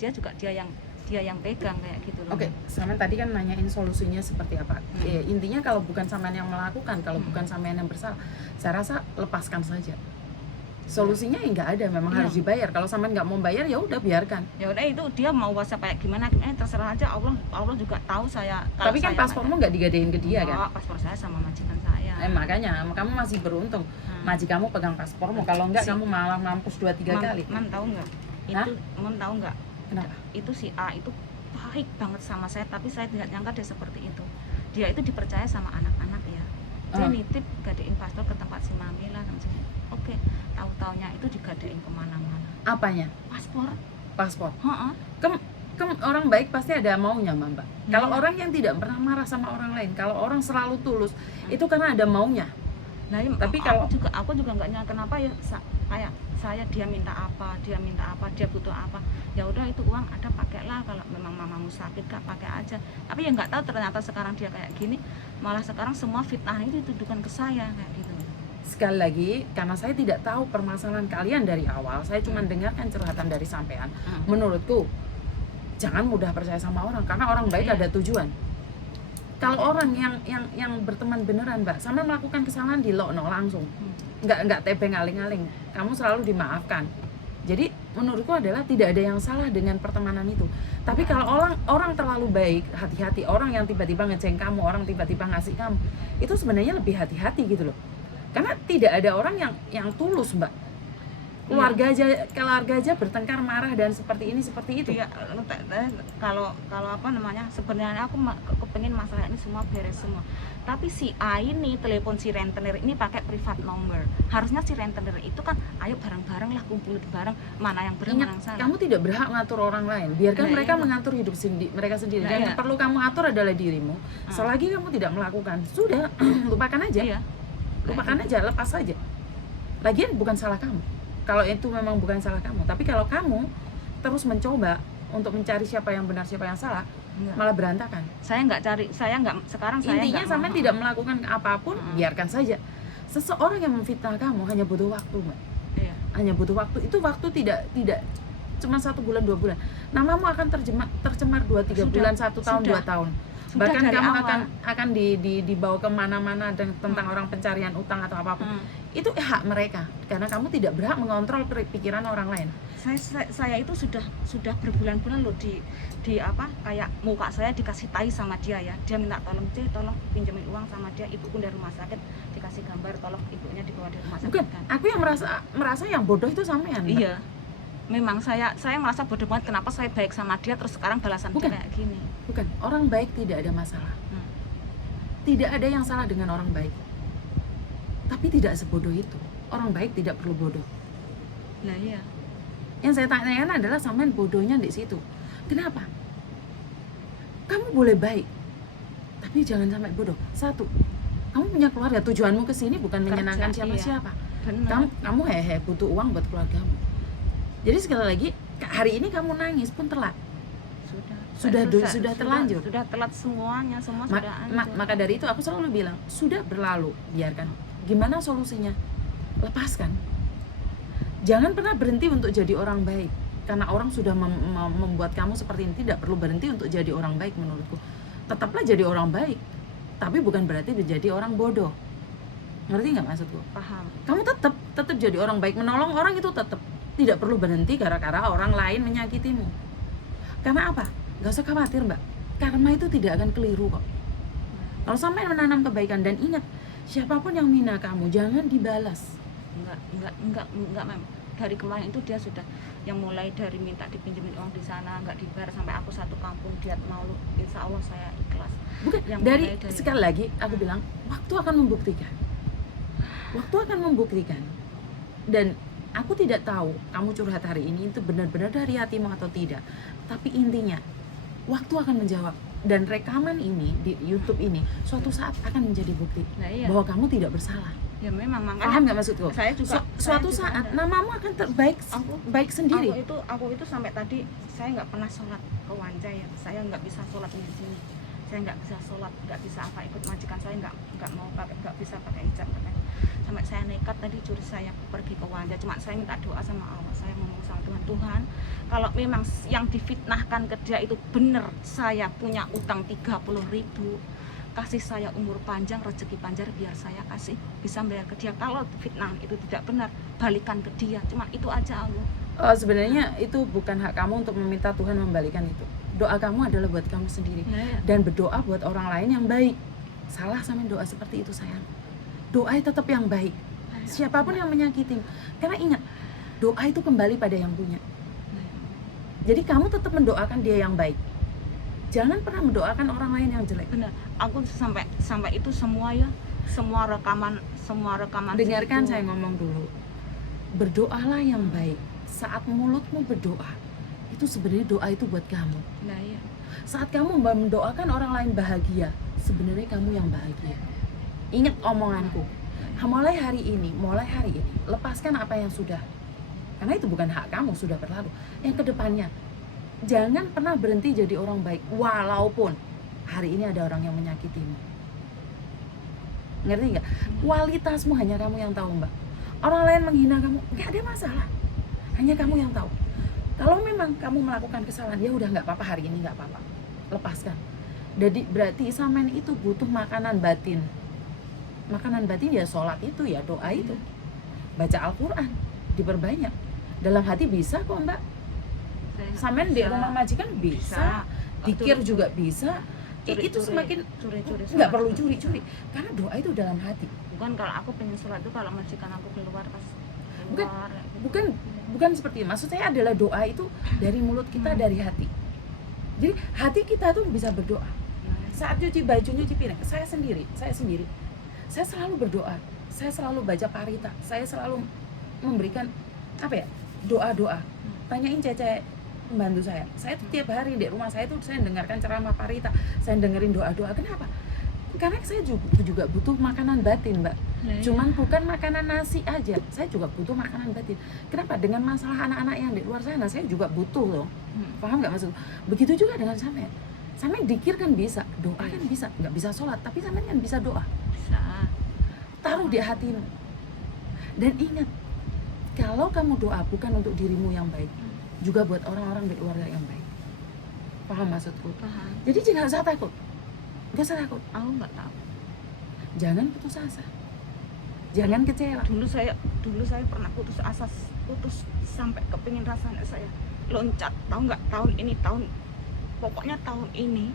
dia juga dia yang pegang kayak gitu loh. Oke, Samen tadi kan nanyain solusinya seperti apa. Intinya kalau bukan Samen yang melakukan, kalau bukan Samen yang bersalah, saya rasa lepaskan saja. Solusinya ya nggak ada, memang harus dibayar. Kalau Samen nggak mau bayar, ya udah biarkan. Ya udah, itu dia mau WhatsApp kayak gimana terserah aja. Allah juga tahu saya. Tapi kan paspormu nggak digadein ke dia kan? Paspor saya sama majikan saya. Makanya kamu masih beruntung. Majikanmu pegang paspormu. Kalau enggak kamu malah mampus 2-3 kali. Mam tahu nggak? Itu Mam tahu nggak? Kenapa? Itu si A itu baik banget sama saya, tapi saya tidak nyangka dia seperti itu. Dia itu dipercaya sama anak-anak ya. Dia nitip gadein paspor ke tempat si Mami lah. Oke, tahu-taunya itu digadein kemana-mana. Apanya? Paspor. Orang baik pasti ada maunya, Mbak. Kalau orang yang tidak pernah marah sama orang lain, kalau orang selalu tulus, itu karena ada maunya. Nah, tapi kalau aku juga nggak nyangka kenapa ya, kayak saya dia minta apa, dia butuh apa, ya udah itu uang ada pakailah, kalau memang mamamu sakit Kak pakai aja. Tapi ya nggak tahu ternyata sekarang dia kayak gini, malah sekarang semua fitnah itu dituduhkan ke saya kayak gitu. Sekali lagi, karena saya tidak tahu permasalahan kalian dari awal, saya cuma dengarkan curhatan dari sampean. Menurutku, jangan mudah percaya sama orang, karena orang baik ada tujuan. Kalau orang yang berteman beneran, Mbak, sama melakukan kesalahan di lokno langsung, nggak tebeng aling-aling, kamu selalu dimaafkan. Jadi menurutku adalah tidak ada yang salah dengan pertemanan itu. Tapi kalau orang terlalu baik, hati-hati. Orang yang tiba-tiba ngeceng kamu, orang tiba-tiba ngasih kamu, itu sebenarnya lebih hati-hati gitu loh. Karena tidak ada orang yang tulus, Mbak. Keluarga aja bertengkar, marah dan seperti itu. Iya, kalau apa namanya, sebenarnya aku kepengen masalah ini semua beres semua. Tapi si A ini telepon si rentenir ini pakai private number. Harusnya si rentenir itu kan ayo bareng-bareng lah, kumpul bareng, mana yang benar mana yang salah. Kamu tidak berhak mengatur orang lain. Biarkan mereka mengatur hidup mereka sendiri. Yang perlu kamu atur adalah dirimu. Selagi kamu tidak melakukan, sudah lupakan aja. Lupakan aja, lepas aja. Lagian bukan salah kamu. Kalau itu memang bukan salah kamu, tapi kalau kamu terus mencoba untuk mencari siapa yang benar siapa yang salah, malah berantakan. Intinya sampai tidak melakukan apapun, biarkan saja. Seseorang yang memfitnah kamu hanya butuh waktu, Mbak. Hanya butuh waktu. Itu waktu tidak cuma 1 bulan 2 bulan. Namamu akan tercemar 2-3 bulan, 1 tahun 2 tahun. Bahkan kamu akan dibawa kemana-mana tentang orang pencarian utang atau apapun. Itu hak mereka, karena kamu tidak berhak mengontrol pikiran orang lain. Saya itu sudah berbulan-bulan loh di apa, kayak muka saya dikasih tai sama dia ya. Dia minta tolong pinjemin uang sama dia, ibuku dari rumah sakit, dikasih gambar tolong ibunya dibawa dari rumah sakit. Bukan, aku yang merasa yang bodoh itu sampean. Iya. Memang saya merasa bodoh banget, kenapa saya baik sama dia terus sekarang balasan dia kayak gini. Bukan, orang baik tidak ada masalah. Tidak ada yang salah dengan orang baik. Tapi tidak sebodoh itu. Orang baik tidak perlu bodoh. Nah iya. Yang saya tanyakan adalah sampean bodohnya di situ. Kenapa? Kamu boleh baik, tapi jangan sampai bodoh. 1, kamu punya keluarga, tujuanmu ke sini bukan menyenangkan siapa-siapa. Kamu butuh uang buat keluargamu. Jadi sekali lagi, hari ini kamu nangis pun telat. Sudah terlanjur. Sudah telat semuanya, semua sudah hancur. Maka dari itu aku selalu bilang, sudah berlalu, biarkan. Gimana solusinya? Lepaskan. Jangan pernah berhenti untuk jadi orang baik. Karena orang sudah membuat kamu seperti ini, tidak perlu berhenti untuk jadi orang baik menurutku. Tetaplah jadi orang baik, tapi bukan berarti menjadi orang bodoh. Ngerti nggak maksudku? Paham. Kamu tetap jadi orang baik, menolong orang itu tetap. Tidak perlu berhenti gara-gara orang lain menyakitimu. Karena apa? Gak usah khawatir, Mbak. Karma itu tidak akan keliru kok. Kalau sampai menanam kebaikan, dan ingat, siapapun yang menghina kamu jangan dibalas. Enggak, Mem. Dari kemarin itu dia sudah yang mulai dari minta dipinjemin uang di sana, enggak dibayar, sampai aku satu kampung dia mau, insya Allah saya ikhlas. Bukan, dari sekali lagi aku bilang, waktu akan membuktikan. Waktu akan membuktikan. Dan aku tidak tahu kamu curhat hari ini itu benar-benar dari hatimu atau tidak. Tapi intinya, waktu akan menjawab. Dan rekaman ini di YouTube ini suatu saat akan menjadi bukti bahwa kamu tidak bersalah. Ya memang, makanya. Paham nggak maksudku? Saya juga. Suatu saat namamu akan baik sendiri. Aku itu sampai tadi saya nggak pernah sholat ke Wanjai ya. Saya nggak bisa sholat di sini. Saya nggak bisa sholat, nggak bisa apa, ikut majikan saya nggak mau pakai, nggak bisa pakai hijab katanya. sampai saya nekat tadi curi saya pergi ke Wanja. Cuma saya minta doa sama Allah, saya ngomong sama Tuhan, Tuhan kalau memang yang difitnahkan ke dia itu benar, saya punya utang 30.000, kasih saya umur panjang, rezeki panjang, biar saya kasih bisa bayar ke dia. Kalau fitnah itu tidak benar, balikan ke dia. Cuma itu aja Allah. Sebenarnya itu bukan hak kamu untuk meminta Tuhan membalikan itu. Doa kamu adalah buat kamu sendiri, dan berdoa buat orang lain yang baik. Salah sama doa seperti itu sayang. Doa tetap yang baik, siapapun yang menyakitin. Karena ingat, doa itu kembali pada yang punya. Jadi kamu tetap mendoakan dia yang baik. Jangan pernah mendoakan orang lain yang jelek. Benar. Aku sampai itu semua ya, semua rekaman Dengarkan situ. saya ngomong dulu. Berdoalah yang baik. Saat mulutmu berdoa, itu sebenarnya doa itu buat kamu. Nah, iya. Saat kamu mendoakan orang lain bahagia, sebenarnya kamu yang bahagia. Ingat omonganku. Mulai hari ini, lepaskan apa yang sudah. Karena itu bukan hak kamu, sudah berlalu. Yang kedepannya, jangan pernah berhenti jadi orang baik, walaupun hari ini ada orang yang menyakitimu. Ngerti nggak? Kualitasmu hanya kamu yang tahu, Mbak. Orang lain menghina kamu, nggak ada masalah. Hanya kamu yang tahu. Kalau memang kamu melakukan kesalahan, ya udah nggak apa-apa, hari ini nggak apa-apa, lepaskan. Jadi berarti Samen itu butuh makanan batin. Makanan batin ya sholat itu, ya doa itu, baca Al-Quran, diperbanyak. Dalam hati bisa kok, Mbak. Samen di rumah majikan bisa, dikir juga bisa. Itu semakin curi-curi, nggak perlu curi-curi, karena doa itu dalam hati. Bukan kalau aku pengen sholat itu kalau majikan aku keluar pas keluar, Bukan seperti itu. Maksud saya adalah doa itu dari mulut kita, dari hati. Jadi hati kita tuh bisa berdoa. Saat cuci baju, nyuci piring, saya sendiri, saya selalu berdoa, saya selalu baca parita, saya selalu memberikan doa-doa. Tanyain Cece, pembantu saya tuh tiap hari di rumah saya tuh saya dengarkan ceramah parita, saya dengerin doa-doa. Kenapa? Karena saya juga butuh makanan batin, Mbak. Cuman bukan makanan nasi aja, saya juga butuh makanan batin. Kenapa? Dengan masalah anak-anak yang di luar sana, saya juga butuh loh. Paham nggak maksud? Begitu juga dengan Samen. Samen dikir kan bisa, doa kan bisa. Nggak bisa sholat, tapi Samen kan bisa doa. bisa. Taruh di hatimu. Dan ingat, kalau kamu doa bukan untuk dirimu yang baik, juga buat orang-orang di keluarga yang baik. Paham maksudku? Paham. Jadi jangan usah takut. Nggak usah takut. Aku nggak tahu. Jangan putus asa. Jangan kecewa. Dulu saya pernah putus asa, sampai kepingin rasanya saya loncat. Tahu nggak, pokoknya tahun ini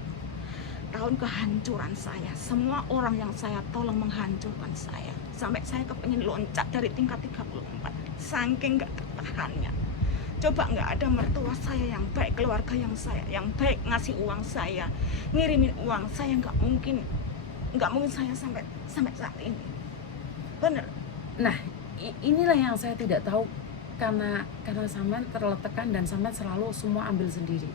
tahun kehancuran saya. Semua orang yang saya tolong menghancurkan saya. Sampai saya kepingin loncat dari tingkat 34. Saking nggak tertahannya. Coba nggak ada mertua saya yang baik, keluarga yang baik ngasih uang saya, ngirimin uang saya, nggak mungkin saya sampai saat ini. Bener. Nah, inilah yang saya tidak tahu, karena Samen terletekan dan Samen selalu semua ambil sendiri.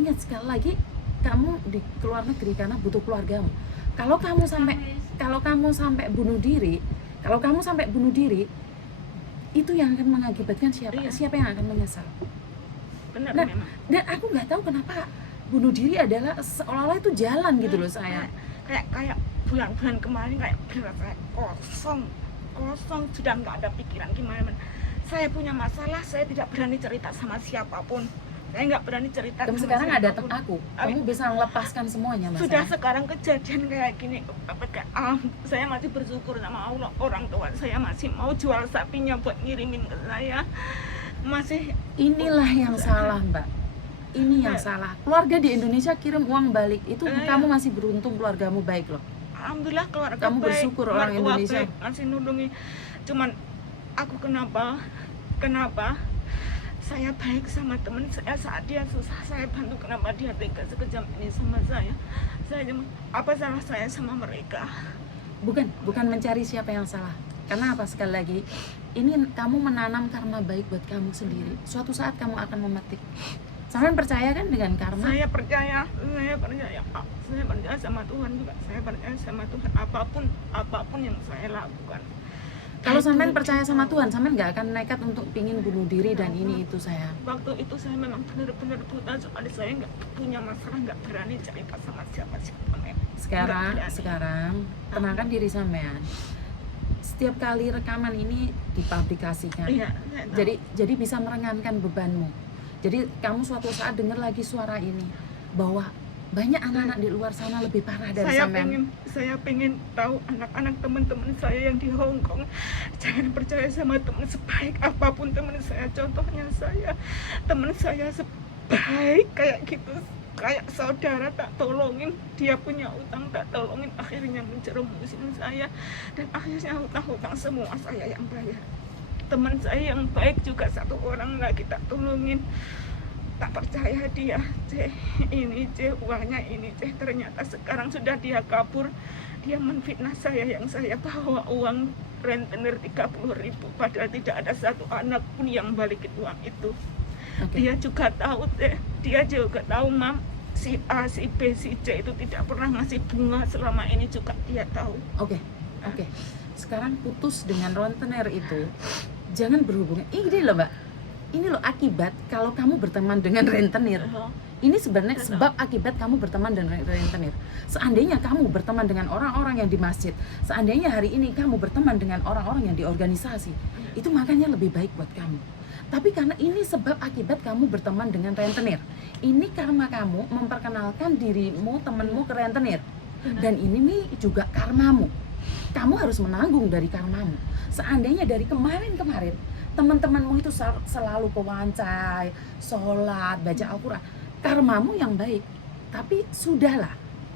Ingat sekali lagi, kamu di keluar negeri karena butuh keluargamu. Kalau kamu sampai bunuh diri, itu yang akan mengakibatkan siapa? Iya. Siapa yang akan menyesal? Bener Nah, memang. dan aku nggak tahu kenapa bunuh diri adalah seolah-olah itu jalan gitu loh saya. Kayak bulan-bulan kemarin kayak kosong, sudah nggak ada pikiran gimana. Saya punya masalah, saya tidak berani cerita sama siapapun. Saya nggak berani cerita. Kamu sama sekarang ada siapapun. aku, kamu bisa melepaskan semuanya, Mas. Sudah sekarang kejadian kayak gini, saya masih bersyukur sama Allah. Orang tua saya masih mau jual sapinya buat ngirimin ke saya. Masih. Inilah yang salah, Mbak. Ini yang salah. Keluarga di Indonesia kirim uang balik, itu kamu masih beruntung, keluargamu baik loh. Alhamdulillah keluarga Kamu baik, bersyukur orang mertua Indonesia. baik, masih nulungi. Cuman aku kenapa saya baik sama teman saya saat dia susah, saya bantu. Kenapa dia tega sekejam ini sama saya cuma, apa salah saya sama mereka? Bukan mencari siapa yang salah. Karena apa, sekali lagi, ini kamu menanam karma baik buat kamu sendiri. Suatu saat kamu akan memetik. Samen percaya kan dengan karma? Saya percaya Pak. Saya percaya sama Tuhan juga. Saya percaya sama Tuhan, apapun yang saya lakukan. Kalau Samen percaya sama Tuhan, Samen nggak akan nekat untuk pingin bunuh diri dan ini itu sayang. Waktu itu saya memang benar-benar buta, soalnya saya nggak punya masalah, nggak berani cerita sama siapa-siapa. Sekarang tenangkan diri Samen. setiap kali rekaman ini dipublikasikan. Iya, saya tahu. Jadi bisa meringankan bebanmu. Jadi kamu suatu saat dengar lagi suara ini bahwa banyak anak-anak di luar sana lebih parah dari sampean. Saya pengen tahu anak-anak teman-teman saya yang di Hong Kong, jangan percaya sama teman sebaik apapun teman saya. Contohnya teman saya sebaik kayak gitu, kayak saudara tak tolongin, dia punya utang tak tolongin, akhirnya menjerumusin saya dan akhirnya hutang-hutang semua saya yang bayar. Teman saya yang baik juga satu orang lagi tak tolongin, tak percaya dia, uangnya ini, ternyata sekarang sudah dia kabur. Dia menfitnah saya yang saya bawa uang rentenir 30.000, padahal tidak ada satu anak pun yang balikin uang itu. Dia juga tahu, Mam, si A, si B, si C itu tidak pernah ngasih bunga selama ini juga dia tahu. Oke. Sekarang putus dengan rentenir itu, jangan berhubungan. Ini loh Mbak, ini loh akibat kalau kamu berteman dengan rentenir. Ini sebenarnya sebab akibat kamu berteman dengan rentenir. Seandainya kamu berteman dengan orang-orang yang di masjid, seandainya hari ini kamu berteman dengan orang-orang yang di organisasi, itu makanya lebih baik buat kamu. Tapi karena ini sebab akibat kamu berteman dengan rentenir, ini karma kamu memperkenalkan dirimu, temenmu ke rentenir. Dan ini nih juga karmamu. Kamu harus menanggung dari karmamu. Seandainya dari kemarin-kemarin teman-temanmu itu selalu ke wancai, sholat, baca Al-Quran, karmamu yang baik. Tapi sudahlah,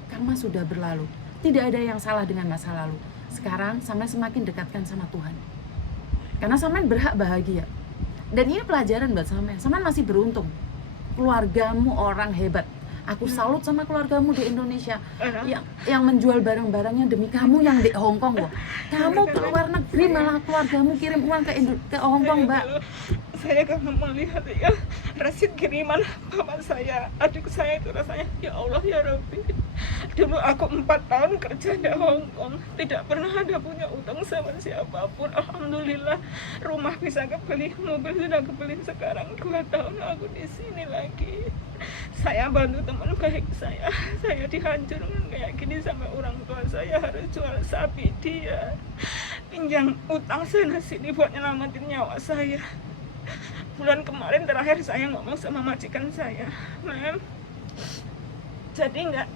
karma sudah berlalu. Tidak ada yang salah dengan masa lalu. Sekarang sampai semakin dekatkan sama Tuhan. Karena sampean berhak bahagia. Dan ini pelajaran buat sampean. Sampean masih beruntung. Keluargamu orang hebat. Aku salut sama keluargamu di Indonesia yang menjual barang-barangnya demi kamu yang di Hong Kong loh. Kamu ke luar negeri malah keluargamu kirim uang ke Hong Kong, Mbak. Saya kalau melihat ya Rasid kiriman bapak saya, adik saya itu rasanya ya Allah ya Rabbi. Dulu aku 4 tahun kerja di Hong Kong, tidak pernah ada punya utang sama siapapun. Alhamdulillah rumah bisa kebeli, mobil sudah kebeli. Sekarang 2 tahun aku di sini lagi. Saya bantu teman baik saya dihancurkan kayak gini sampai orang tua saya harus jual sapi dia, pinjam utang sana sini buat nyelamatin nyawa saya. Bulan kemarin terakhir saya ngomong sama majikan saya, Mem, jadi nggak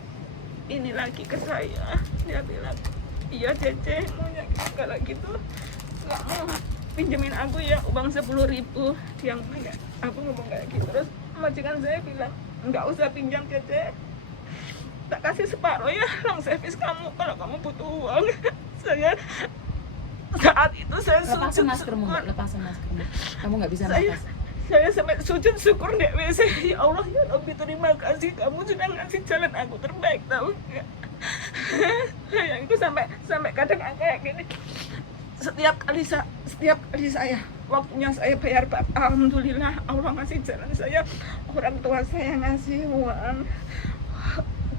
ini lagi ke saya. Dia bilang, iya Cece, maunya kalau gitu nggak mau pinjemin aku ya uang 10.000. Dia enggak, aku ngomong kayak gitu. Terus majikan saya bilang, nggak usah pinjam Cece, tak kasih separuh ya long service kamu kalau kamu butuh uang. Saya saat itu saya lepasin maskermu, kamu nggak bisa nafas. Saya sampai sujud syukur di WC. Ya Allah ya Rabbi, terima kasih kamu sudah ngasih jalan aku terbaik, tahu nggak? Yang itu sampai kadang kayak gini. Setiap kali saya waktunya saya bayar, alhamdulillah Allah ngasih jalan saya. Orang tua saya ngasih uang,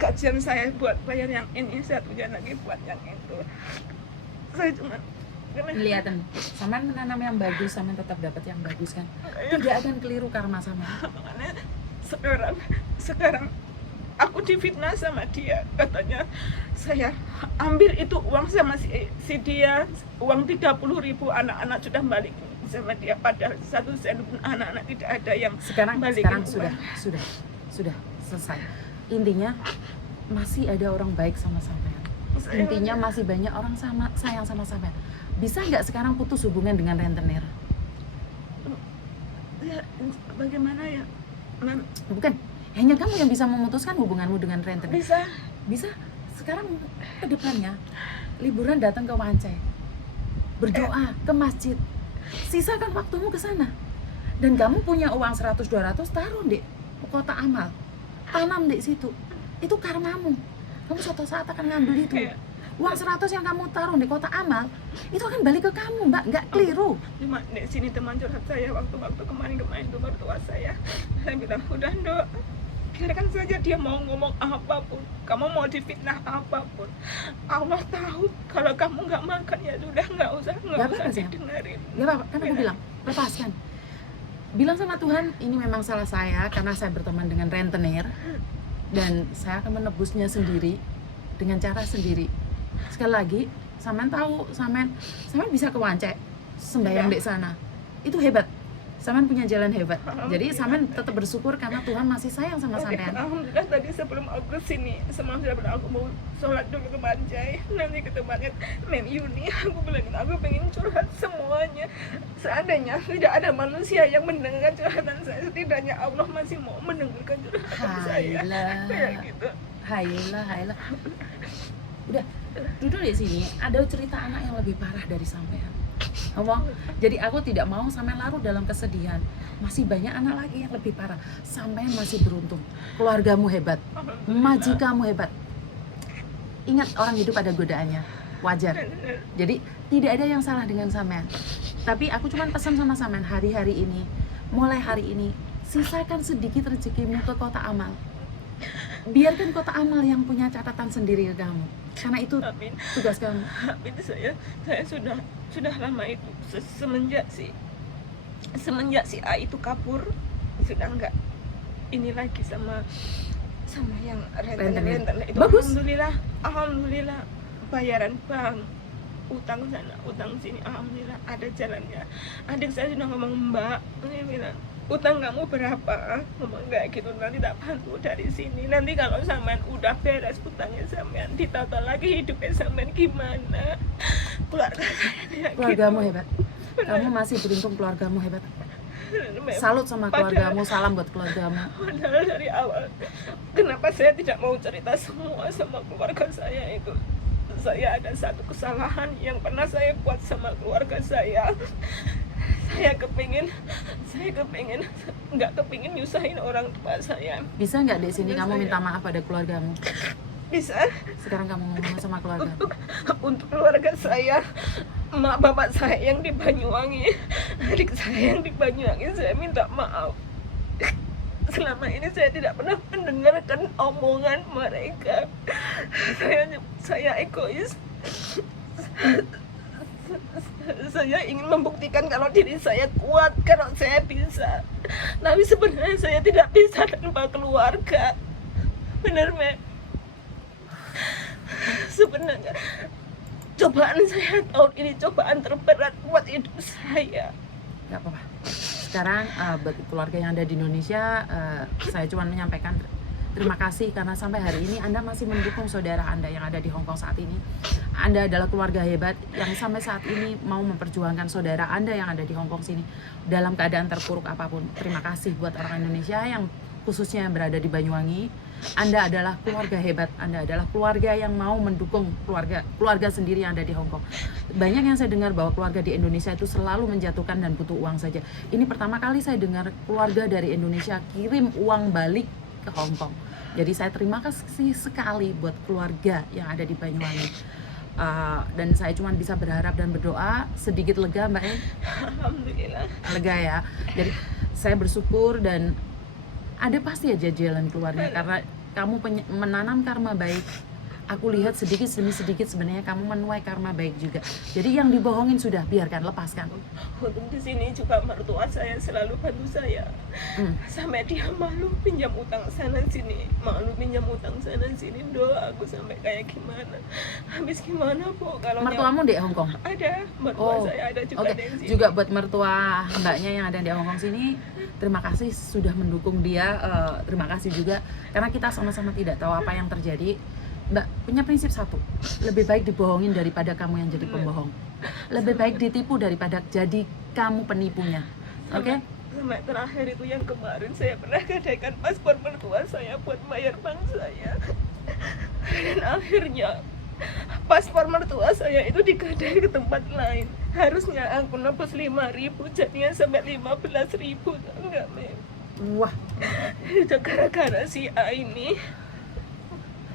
gajian saya buat bayar yang ini, saya punya lagi buat yang itu. Saya cuma kelihatan sama menanam yang bagus, sama tetap dapat yang bagus kan, tidak akan keliru karma sama. Sekarang aku difitnah sama dia, katanya saya ambil itu uang sama si dia, uang 30.000, anak-anak sudah balik sama dia, padahal 1 sen pun anak-anak tidak ada yang sekarang sudah selesai. Intinya masih ada orang baik sama sampean. Intinya masih banyak orang sayang sama sampean. Bisa nggak sekarang putus hubungan dengan rentenir? Ya, bagaimana ya, Mem? Bukan, hanya kamu yang bisa memutuskan hubunganmu dengan rentenir. Bisa. Sekarang ke depannya liburan datang ke Wancai, berdoa ke masjid, sisakan waktumu ke sana. Dan kamu punya uang 100-200, taruh di kota amal, tanam di situ. Itu karmamu. Kamu suatu saat akan ngambil itu. Uang 100 yang kamu taruh di kota amal itu akan balik ke kamu, Mbak, nggak keliru. Cuma di sini teman curhat saya waktu kemarin itu mertua saya bilang, udah Ndok, biarkan saja dia mau ngomong apapun, kamu mau difitnah apapun, Allah tahu kalau kamu nggak makan ya sudah, nggak usah didengarin. Nggak apa-apa, kan aku bilang lepaskan, bilang sama Tuhan, ini memang salah saya karena saya berteman dengan rentenir dan saya akan menebusnya sendiri dengan cara sendiri. Sekali lagi, Sampean tahu, sampean bisa ke Wancek sembahyang di sana. Itu hebat. Sampean punya jalan hebat. Jadi sampean tetap bersyukur karena Tuhan masih sayang sama sampean. Alhamdulillah tadi sebelum aku kesini, sebelum aku mau sholat dulu ke Banjai, nanti ke tempatnya Mem Yuni, aku bilangin aku pengen curhat semuanya. Seandainya tidak ada manusia yang mendengarkan curhatan saya, setidaknya Allah masih mau mendengarkan curhatan saya. Kayak gitu. Hailah. Udah, duduk di sini. Ada cerita anak yang lebih parah dari sampean. Ngomong, jadi aku tidak mau sampai larut dalam kesedihan. Masih banyak anak lagi yang lebih parah. Sampean masih beruntung. Keluargamu hebat, majikanmu hebat. Ingat, orang hidup ada godaannya, wajar. Jadi tidak ada yang salah dengan sampean. Tapi aku cuma pesan sama sampean, hari-hari ini, mulai hari ini, sisakan sedikit rezekimu ke kota amal. Biarkan kota amal yang punya catatan sendiri ke kamu. Karena itu Amin. tugas kamu. Amin. Saya sudah lama itu semenjak si A itu kabur, sudah enggak ini lagi sama yang rentenir itu. Bagus. Alhamdulillah bayaran bank, utang sana utang sini, alhamdulillah ada jalannya. Adik saya sudah ngomong, Mbak, dia bilang, utang kamu berapa? Ngomong kayak gitu, nanti tak bantu dari sini. Nanti kalau sampean udah beres utangnya sampean, ditata lagi hidupnya sampean gimana? Keluargamu hebat. Kamu masih beruntung, keluargamu hebat. Salut sama keluargamu, salam buat keluargamu. Padahal dari awal, kenapa saya tidak mau cerita semua sama keluarga saya itu? Saya ada satu kesalahan yang pernah saya buat sama keluarga saya. Saya kepingin nggak kepingin nyusahin orang tua saya. Bisa nggak di sini kamu minta maaf pada keluargamu? Bisa. Sekarang kamu ngomong sama keluarga. Untuk keluarga saya, emak bapak saya yang di Banyuwangi, adik saya yang di Banyuwangi, saya minta maaf. Selama ini saya tidak pernah mendengarkan omongan mereka. Saya egois. Saya ingin membuktikan kalau diri saya kuat, kalau saya bisa. Tapi sebenarnya saya tidak bisa tanpa keluarga. Benar, Mek? Sebenarnya cobaan saya tahun ini cobaan terberat buat hidup saya. Gak apa-apa. Sekarang buat keluarga yang ada di Indonesia, saya cuma menyampaikan terima kasih karena sampai hari ini Anda masih mendukung saudara Anda yang ada di Hong Kong saat ini. Anda adalah keluarga hebat yang sampai saat ini mau memperjuangkan saudara Anda yang ada di Hong Kong sini dalam keadaan terpuruk apapun. Terima kasih buat orang Indonesia yang khususnya yang berada di Banyuwangi. Anda adalah keluarga hebat, Anda adalah keluarga yang mau mendukung keluarga sendiri yang ada di Hong Kong. Banyak yang saya dengar bahwa keluarga di Indonesia itu selalu menjatuhkan dan butuh uang saja. Ini pertama kali saya dengar keluarga dari Indonesia kirim uang balik ke Hong Kong. Jadi saya terima kasih sekali buat keluarga yang ada di Banyuwangi. Dan saya cuma bisa berharap dan berdoa sedikit lega, Mbak. Alhamdulillah. Lega ya. Jadi saya bersyukur dan ada pasti aja jalan keluarnya karena kamu menanam karma baik. Aku lihat sedikit demi sedikit sebenarnya kamu menuai karma baik juga. Jadi yang dibohongin sudah, biarkan, lepaskan. Untuk di sini juga mertua saya selalu bantu saya. Sampai dia malu pinjam utang sana sini, doa aku sampai kayak gimana. Habis gimana, Bu? Kalau mertuamu di Hong Kong? Ada, mertua saya ada juga di sini. Juga buat mertua mbaknya yang ada di Hong Kong sini, terima kasih sudah mendukung dia. Terima kasih juga karena kita sama-sama tidak tahu apa yang terjadi. Mbak punya prinsip satu, lebih baik dibohongin daripada kamu yang jadi pembohong. Lebih baik ditipu daripada jadi kamu penipunya. Oke? Sampai terakhir itu yang kemarin saya pernah gadaikan paspor mertua saya buat bayar bank saya. Dan akhirnya paspor mertua saya itu digadai ke tempat lain. Harusnya aku nebus 5.000, jadinya sampai 15.000. Enggak, Mem. Wah. Itu gara-gara si A ini.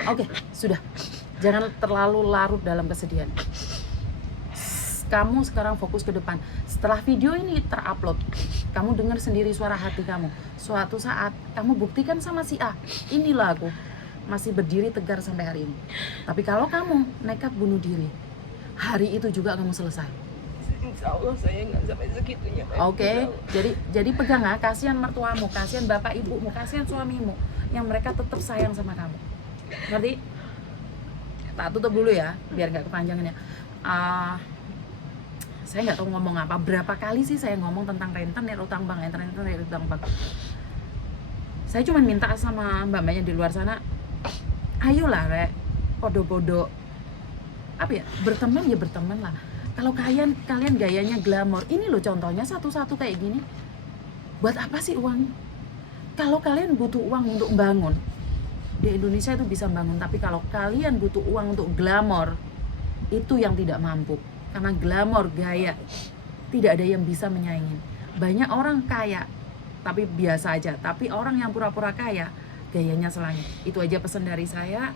Oke, sudah. Jangan terlalu larut dalam kesedihan. Kamu sekarang fokus ke depan. Setelah video ini terupload, kamu dengar sendiri suara hati kamu. Suatu saat kamu buktikan sama si A, inilah aku masih berdiri tegar sampai hari ini. Tapi kalau kamu nekat bunuh diri, hari itu juga kamu selesai. Insya Allah saya nggak sampai segitunya. Oke, jadi pegang ya, kasihan mertuamu, kasihan bapak ibumu, kasihan suamimu, yang mereka tetap sayang sama kamu. Ngerti? Tak tutup dulu ya, biar nggak kepanjangan ya. Ah, saya nggak tahu ngomong apa. Berapa kali sih saya ngomong tentang rentenir utang bank, rentenir utang bank. Saya cuma minta sama mbak-mbaknya di luar sana, ayolah rek, podo-podo apa ya, berteman ya berteman lah. Kalau kalian gayanya glamor, ini loh contohnya satu-satu kayak gini. Buat apa sih uang? Kalau kalian butuh uang untuk bangun, di Indonesia itu bisa bangun. Tapi kalau kalian butuh uang untuk glamor, itu yang tidak mampu. Karena glamor, gaya, tidak ada yang bisa menyaingin. Banyak orang kaya tapi biasa aja, tapi orang yang pura-pura kaya gayanya selangit. Itu aja pesan dari saya.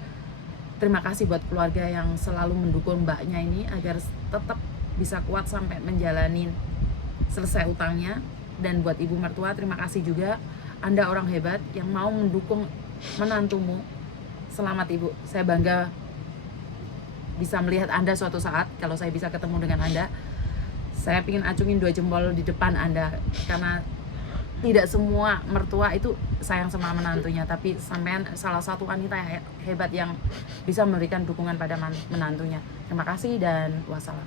Terima kasih buat keluarga yang selalu mendukung mbaknya ini agar tetap bisa kuat sampai menjalani selesai utangnya. Dan buat ibu mertua, terima kasih juga, Anda orang hebat yang mau mendukung menantumu. Selamat ibu, saya bangga bisa melihat Anda suatu saat. Kalau saya bisa ketemu dengan Anda, saya ingin acungin 2 jempol di depan Anda, karena tidak semua mertua itu sayang sama menantunya, tapi sampean salah satu wanita hebat yang bisa memberikan dukungan pada menantunya. Terima kasih dan wassalam.